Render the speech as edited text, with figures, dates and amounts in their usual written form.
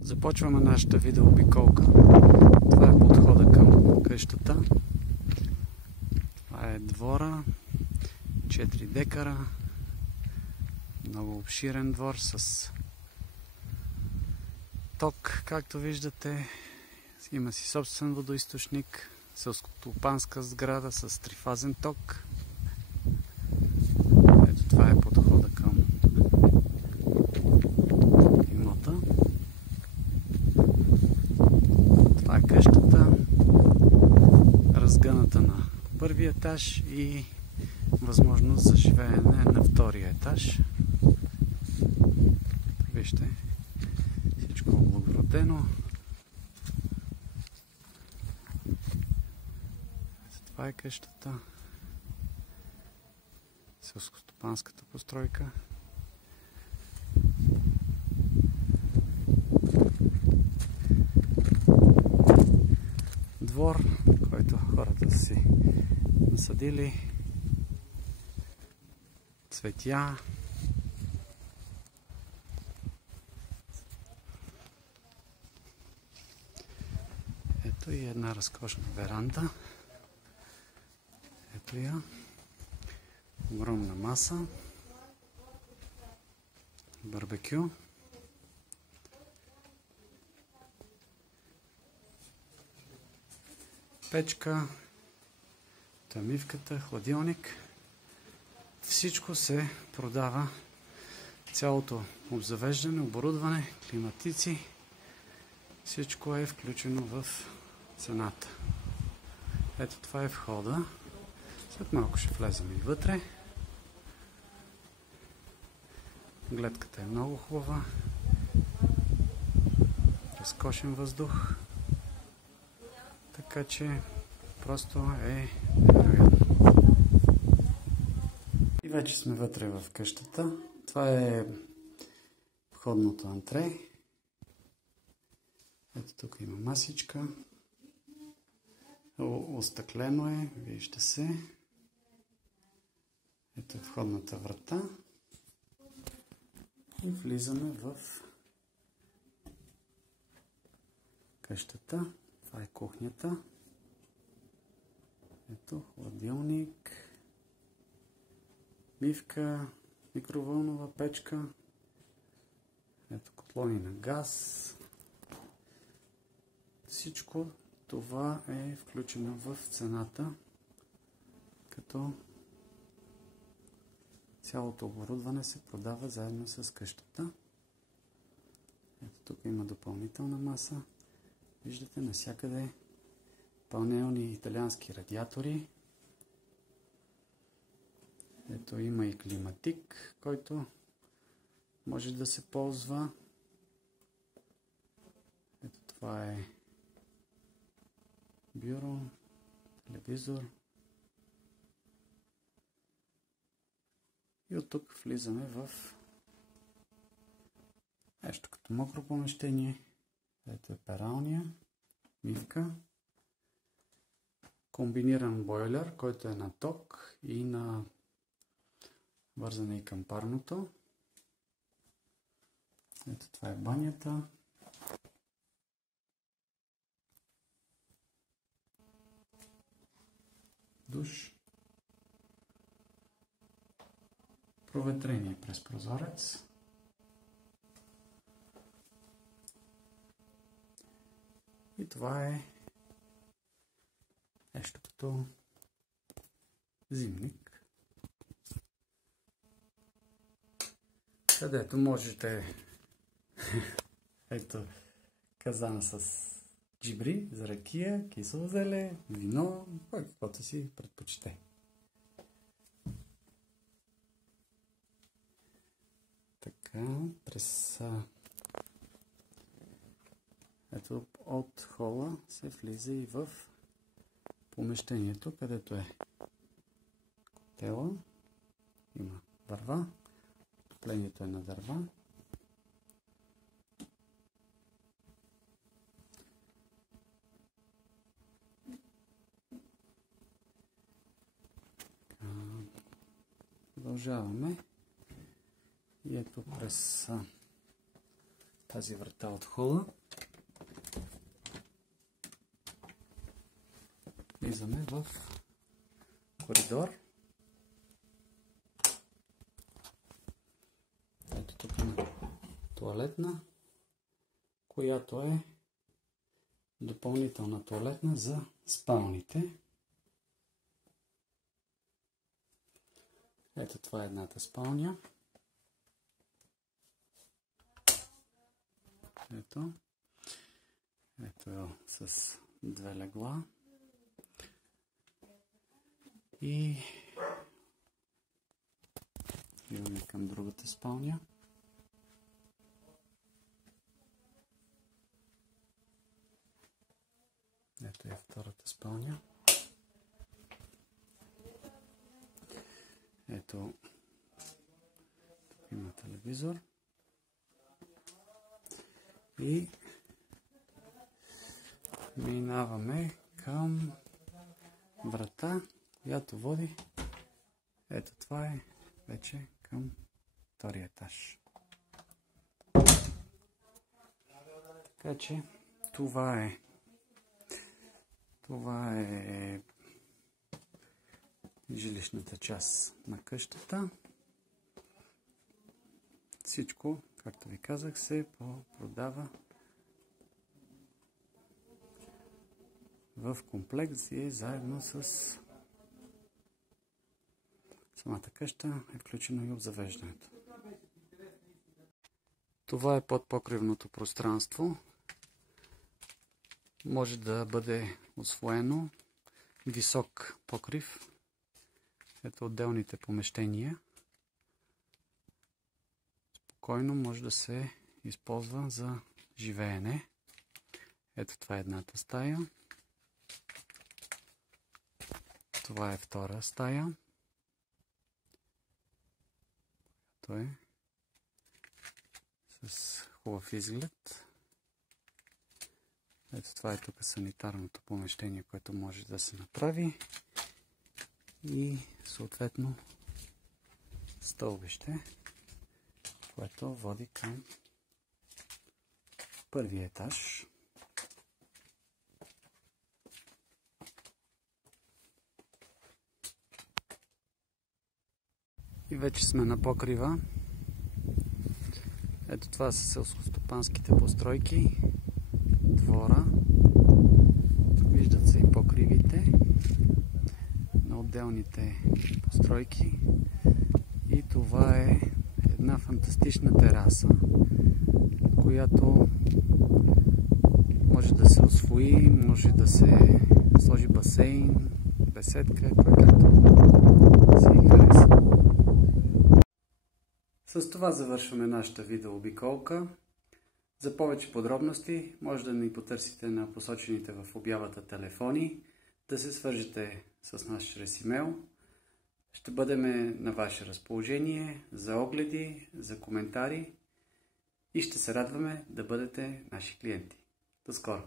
Започваме нашата видеообиколка. Това е подхода към къщата. Това е двора, 4 декара, много обширен двор с ток, както виждате. Има си собствен водоизточник, селскостопанска сграда с трифазен ток. Ето това е подхода към имота. Това е къщата, разгъната на първия етаж и възможност за живеене на втория етаж. Вижте, всичко облагородено. Това е къщата, селскостопанската постройка. Двор, който хората са си насадили, цветя. Ето и една разкошна веранда. Ето я. Огромна маса. Барбекю. Печка. Тамивката, хладилник. Всичко се продава. Цялото обзавеждане, оборудване, климатици. Всичко е включено в цената. Ето това е входа. След малко ще влезем и вътре. Гледката е много хубава. Разкошен въздух. Така че просто е невероятно. И вече сме вътре в къщата. Това е входното антре. Ето тук има масичка. Остъклено е, вижда се. Ето е входната врата. И влизаме в къщата. Това е кухнята. Ето хладилник, мивка, микровълнова печка. Ето котлони на газ. Всичко това е включено в цената, като цялото оборудване се продава заедно с къщата. Ето тук има допълнителна маса. Виждате навсякъде панелни италиански радиатори. Ето има и климатик, който може да се ползва. Ето това е бюро, телевизор. И от тук влизаме в нещо като мокро помещение. Ето е пералня, мивка. Комбиниран бойлер, който е на ток и на вързане и към парното. Ето това е банята. Душ. Проветрение през прозорец. И това е нещо като зимник, където можете ето казана с джибри за ракия, кисело зеле, вино, каквото си предпочете. Така, през ето от хола се влиза и в помещението, където е котела. Има дърва. Отоплението е на дърва. Продължаваме. И ето през тази врата от хола. Влизаме в коридор. Ето тук има тоалетна, която е допълнителна тоалетна за спалните. Ето това е едната спалня. Ето с две легла. И идваме към другата спалня. Ето е втората спалня. Ето, тук има телевизор. И минаваме към врата, която води. Ето това е вече към втория етаж. Така че това е жилищната част на къщата. Всичко, както ви казах, се продава в комплект и заедно с самата къща е включено и обзавеждането. Това е подпокривното пространство. Може да бъде усвоено висок покрив. Ето отделните помещения. Спокойно може да се използва за живеене. Ето това е едната стая. Това е втора стая. Той е с хубав изглед. Ето това е тук санитарното помещение, което може да се направи. И съответно стълбище, което води към първия етаж. И вече сме на покрива. Ето това са селскостопанските постройки, двора. Виждат се и покривите на отделните постройки. И това е една фантастична тераса, която може да се усвои, може да се сложи басейн, беседка, кой както си хареса. С това завършваме нашата видеообиколка. За повече подробности може да ни потърсите на посочените в обявата телефони, да се свържете с нас чрез имейл. Ще бъдем на ваше разположение за огледи, за коментари и ще се радваме да бъдете наши клиенти. До скоро!